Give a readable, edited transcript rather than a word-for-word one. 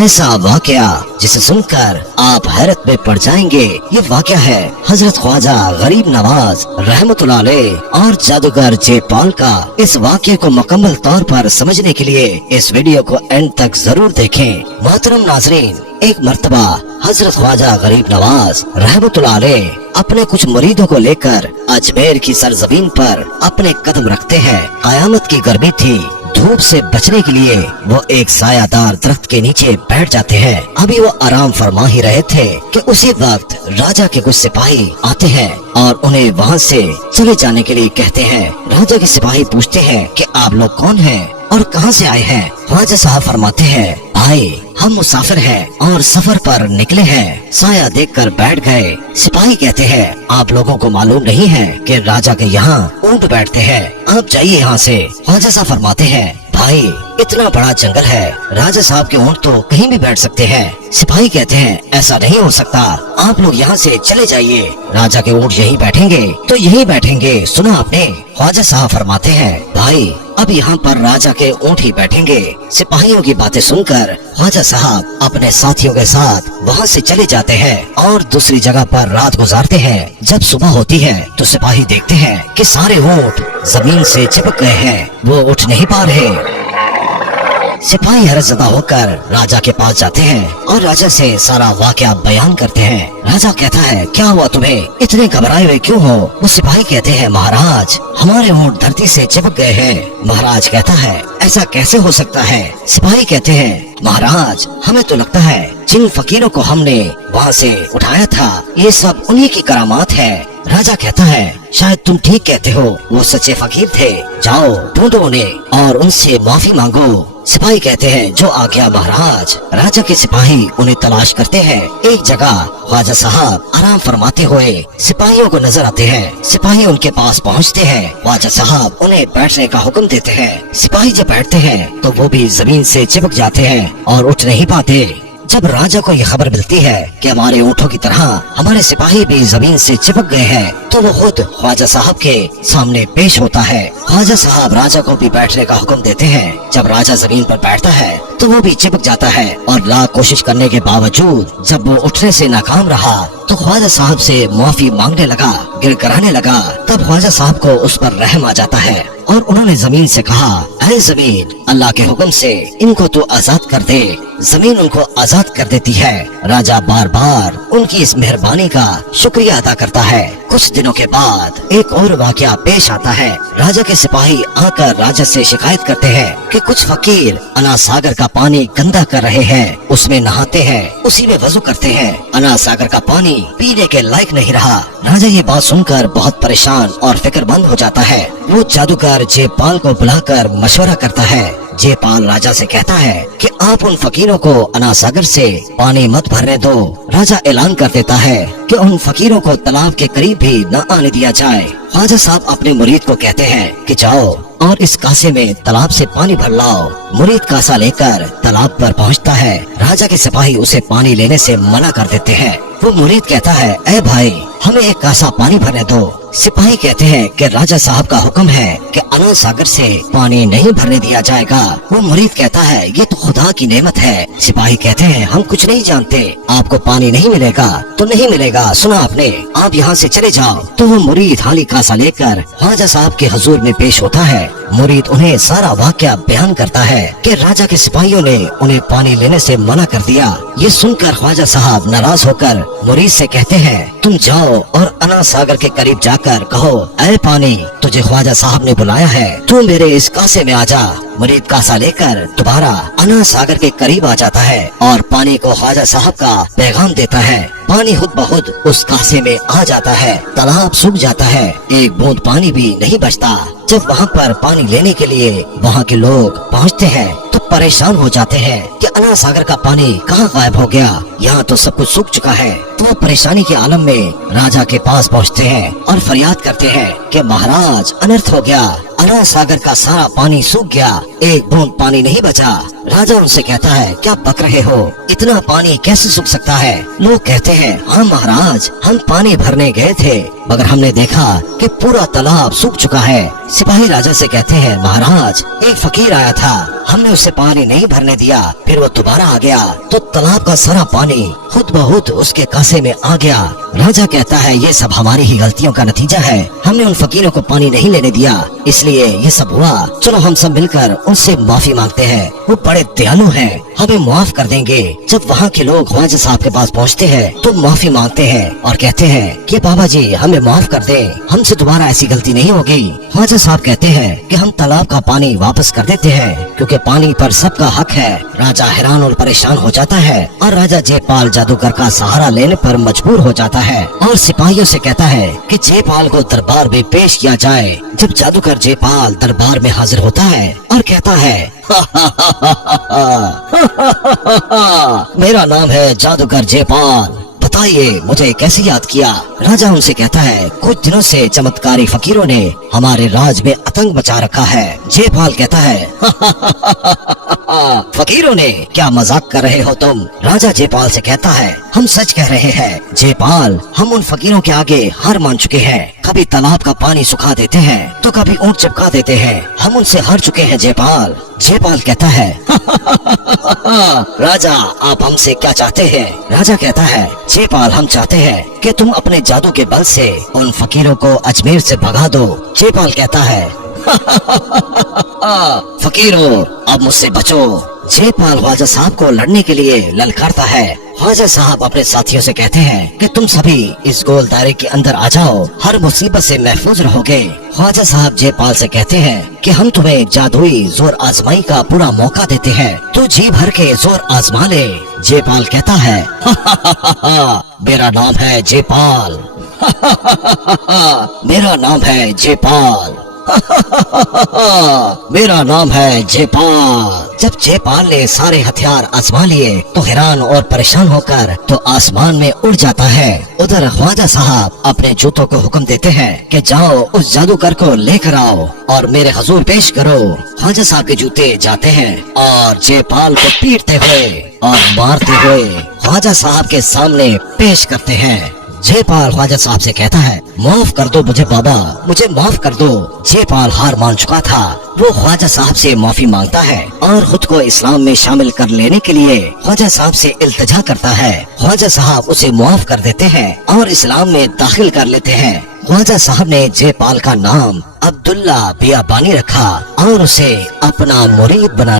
ऐसा वाकया जिसे सुनकर आप हैरत में पड़ जाएंगे। ये वाकया है हजरत ख्वाजा गरीब नवाज रहमतुल्लाह अलैह और जादूगर जयपाल का। इस वाकये को मुकम्मल तौर पर समझने के लिए इस वीडियो को एंड तक जरूर देखें। मोहतरम नाजरीन, एक मर्तबा हजरत ख्वाजा गरीब नवाज रहमतुल्लाह अलैह अपने कुछ मुरीदों को लेकर अजमेर की सरजमीन पर अपने कदम रखते हैं। कयामत की गर्मी थी, धूप से बचने के लिए वो एक सायादार दरख्त के नीचे बैठ जाते हैं। अभी वो आराम फरमा ही रहे थे कि उसी वक्त राजा के कुछ सिपाही आते हैं और उन्हें वहाँ से चले जाने के लिए कहते हैं। राजा के सिपाही पूछते हैं कि आप लोग कौन हैं और कहाँ से आए हैं? ख्वाजा साहब फरमाते हैं, भाई हम मुसाफिर हैं और सफर पर निकले हैं, साया देखकर बैठ गए। सिपाही कहते हैं, आप लोगों को मालूम नहीं है कि राजा के यहाँ ऊंट बैठते हैं, आप जाइए यहाँ से। ख्वाजा साहब फरमाते हैं, भाई इतना बड़ा जंगल है, राजा साहब के ऊंट तो कहीं भी बैठ सकते हैं। सिपाही कहते हैं, ऐसा नहीं हो सकता, आप लोग यहाँ से चले जाइए, राजा के ऊंट यहीं बैठेंगे तो यहीं बैठेंगे। सुना आपने? ख्वाजा साहब फरमाते हैं, भाई अब यहाँ पर राजा के ऊंट ही बैठेंगे। सिपाहियों की बातें सुनकर ख्वाजा साहब अपने साथियों के साथ वहाँ से चले जाते हैं और दूसरी जगह पर रात गुजारते हैं। जब सुबह होती है तो सिपाही देखते हैं कि सारे ऊंट जमीन से चिपक गए हैं, वो उठ नहीं पा रहे। सिपाही हैरतज़दा होकर राजा के पास जाते हैं और राजा से सारा वाकया बयान करते हैं। राजा कहता है, क्या हुआ तुम्हें, इतने घबराए हुए क्यों हो? वो सिपाही कहते हैं, महाराज हमारे ऊंट धरती से चिपक गए हैं। महाराज कहता है, ऐसा कैसे हो सकता है? सिपाही कहते हैं, महाराज हमें तो लगता है जिन फकीरों को हमने वहाँ से उठाया था ये सब उन्हीं की करामात है। राजा कहता है, शायद तुम ठीक कहते हो, वो सच्चे फकीर थे, जाओ ढूंढो उन्हें और उनसे माफी मांगो। सिपाही कहते हैं, जो आ गया महाराज। राजा के सिपाही उन्हें तलाश करते हैं। एक जगह ख्वाजा साहब आराम फरमाते हुए सिपाहियों को नजर आते हैं। सिपाही उनके पास पहुंचते हैं। ख्वाजा साहब उन्हें बैठने का हुक्म देते हैं। सिपाही जब बैठते हैं तो वो भी जमीन से चिपक जाते हैं और उठ नहीं पाते। जब राजा को ये खबर मिलती है कि हमारे ऊँटों की तरह हमारे सिपाही भी जमीन से चिपक गए हैं, तो वो खुद ख्वाजा साहब के सामने पेश होता है। ख्वाजा साहब राजा को भी बैठने का हुक्म देते हैं। जब राजा जमीन पर बैठता है तो वो भी चिपक जाता है और लाख कोशिश करने के बावजूद जब वो उठने से नाकाम रहा तो ख्वाजा साहब से माफी मांगने लगा, गिड़गिड़ाने लगा। तब ख्वाजा साहब को उस पर रहम आ जाता है और उन्होंने जमीन से कहा, ऐ जमीन अल्लाह के हुक्म से इनको तो आजाद कर दे। जमीन उनको आजाद कर देती है। राजा बार बार उनकी इस मेहरबानी का शुक्रिया अदा करता है। कुछ दिनों के बाद एक और वाकया पेश आता है। राजा के सिपाही आकर राजा से शिकायत करते हैं कि कुछ फकीर अनास सागर का पानी गंदा कर रहे हैं, उसमें नहाते हैं, उसी में वजू करते हैं। अनास सागर का पानी पीने के लायक नहीं रहा। राजा ये बात सुनकर बहुत परेशान और फिक्रमंद हो जाता है। वो जादूगर जयपाल को बुलाकर मशवरा करता है। जयपाल राजा से कहता है कि आप उन फकीरों को अनास सागर से पानी मत भरने दो। राजा ऐलान कर देता है कि उन फकीरों को तालाब के करीब भी न आने दिया जाए। ख्वाजा साहब अपने मुरीद को कहते हैं कि जाओ और इस कासे में तालाब से पानी भर लाओ। मुरीद कासा लेकर तालाब पर पहुंचता है। राजा के सिपाही उसे पानी लेने से मना कर देते हैं। वो मुरीद कहता है, ऐ भाई हमें एक कासा पानी भरने दो। सिपाही कहते हैं कि राजा साहब का हुक्म है कि अनास सागर से पानी नहीं भरने दिया जाएगा। वो मुरीद कहता है, ये तो खुदा की नेमत है। सिपाही कहते हैं, हम कुछ नहीं जानते, आपको पानी नहीं मिलेगा तो नहीं मिलेगा, सुना आपने, आप यहाँ से चले जाओ। तो वो मुरीद हाली कासा लेकर ख्वाजा साहब के हुजूर में पेश होता है। मुरीद उन्हें सारा वाकया बयान करता है कि राजा के सिपाहियों ने उन्हें पानी लेने से मना कर दिया। ये सुनकर ख्वाजा साहब नाराज होकर मुरीद से कहते हैं, तुम जाओ और अनास सागर के करीब जाकर कहो, ऐ पानी तुझे ख्वाजा साहब ने बुलाया है, तू मेरे इस कासे में आ जा। मुरीद कासा लेकर दोबारा अनास सागर के करीब आ जाता है और पानी को ख्वाजा साहब का पैगाम देता है। पानी खुद बखुद उस कासे में आ जाता है। तालाब सूख जाता है, एक बूंद पानी भी नहीं बचता। जब वहाँ पर पानी लेने के लिए वहाँ के लोग पहुँचते हैं तो परेशान हो जाते हैं कि अनास सागर का पानी कहाँ गायब हो गया, यहाँ तो सब कुछ सूख चुका है। तो वो परेशानी के आलम में राजा के पास पहुँचते हैं और फरियाद करते हैं कि महाराज अनर्थ हो गया, अनास सागर का सारा पानी सूख गया, एक बूंद पानी नहीं बचा। राजा उनसे कहता है, क्या बक रहे हो, इतना पानी कैसे सूख सकता है? लोग कहते हैं, हाँ महाराज हम पानी भरने गए थे मगर हमने देखा कि पूरा तालाब सूख चुका है, सिपाही राजा से कहते हैं, महाराज एक फकीर आया था, हमने उसे पानी नहीं भरने दिया, फिर वो दोबारा आ गया तो तालाब का सारा पानी खुद ब खुद उसके कासे में आ गया। राजा कहता है, ये सब हमारी ही गलतियों का नतीजा है, हमने उन फकीरों को पानी नहीं लेने दिया, इसलिए ये सब हुआ। चलो हम सब मिलकर उनसे माफी मांगते हैं, वो बड़े दयालु हैं, हमें माफ कर देंगे। जब वहाँ के लोग ख्वाजा साहब के पास पहुँचते हैं तो माफी मांगते हैं और कहते हैं कि बाबा जी हमें माफ कर दें, हमसे दोबारा ऐसी गलती नहीं होगी। ख्वाजा साहब कहते हैं कि हम तालाब का पानी वापस कर देते हैं, क्योंकि पानी पर सबका हक है। राजा हैरान और परेशान हो जाता है और राजा जयपाल जादूगर का सहारा लेने पर मजबूर हो जाता है और सिपाहियों से कहता है कि जयपाल को दरबार में पेश किया जाए। जब जादूगर जयपाल दरबार में हाजिर होता है और कहता है, मेरा नाम है जादूगर जयपाल, बताइए मुझे कैसे याद किया। राजा उनसे कहता है, कुछ दिनों से चमत्कारी फकीरों ने हमारे राज में आतंक मचा रखा है। जयपाल कहता है, फकीरों ने, क्या मजाक कर रहे हो तुम। राजा जयपाल से कहता है, हम सच कह रहे हैं जयपाल, हम उन फकीरों के आगे हार मान चुके हैं। कभी तालाब का पानी सुखा देते हैं तो कभी ऊंट चिपका देते हैं, हम उनसे हार चुके हैं जयपाल। जयपाल कहता है, राजा आप हमसे क्या चाहते हैं। राजा कहता है, जयपाल हम चाहते हैं कि तुम अपने जादू के बल से उन फकीरों को अजमेर से भगा दो। जयपाल कहता है, फकीरों अब मुझसे बचो। जयपाल ख्वाजा साहब को लड़ने के लिए ललकारता है। ख्वाजा साहब अपने साथियों से कहते हैं कि तुम सभी इस गोल दायरे के अंदर आ जाओ, हर मुसीबत से महफूज रहोगे। ख्वाजा साहब जयपाल से कहते हैं कि हम तुम्हें जादुई जोर आजमाई का पूरा मौका देते हैं, तू जी भर के जोर आजमा ले। जयपाल कहता है, मेरा नाम है जयपाल, मेरा नाम है जयपाल, मेरा नाम है जयपाल। जब जयपाल ने सारे हथियार आजमा लिए तो हैरान और परेशान होकर तो आसमान में उड़ जाता है। उधर ख्वाजा साहब अपने जूतों को हुक्म देते हैं कि जाओ उस जादूगर को लेकर आओ और मेरे हुजूर पेश करो। ख्वाजा साहब के जूते जाते हैं और जयपाल को पीटते हुए और मारते हुए ख्वाजा साहब के सामने पेश करते हैं। जयपाल ख्वाजा साहब से कहता है, माफ कर दो मुझे बाबा, मुझे माफ कर दो। जयपाल हार मान चुका था, वो ख्वाजा साहब से माफी मांगता है और खुद को इस्लाम में शामिल कर लेने के लिए ख्वाजा साहब से इल्तिजा करता है। ख्वाजा साहब उसे माफ कर देते हैं और इस्लाम में दाखिल कर लेते हैं। ख्वाजा साहब ने जयपाल का नाम अब्दुल्ला बियाबानी रखा और उसे अपना मुरीद बना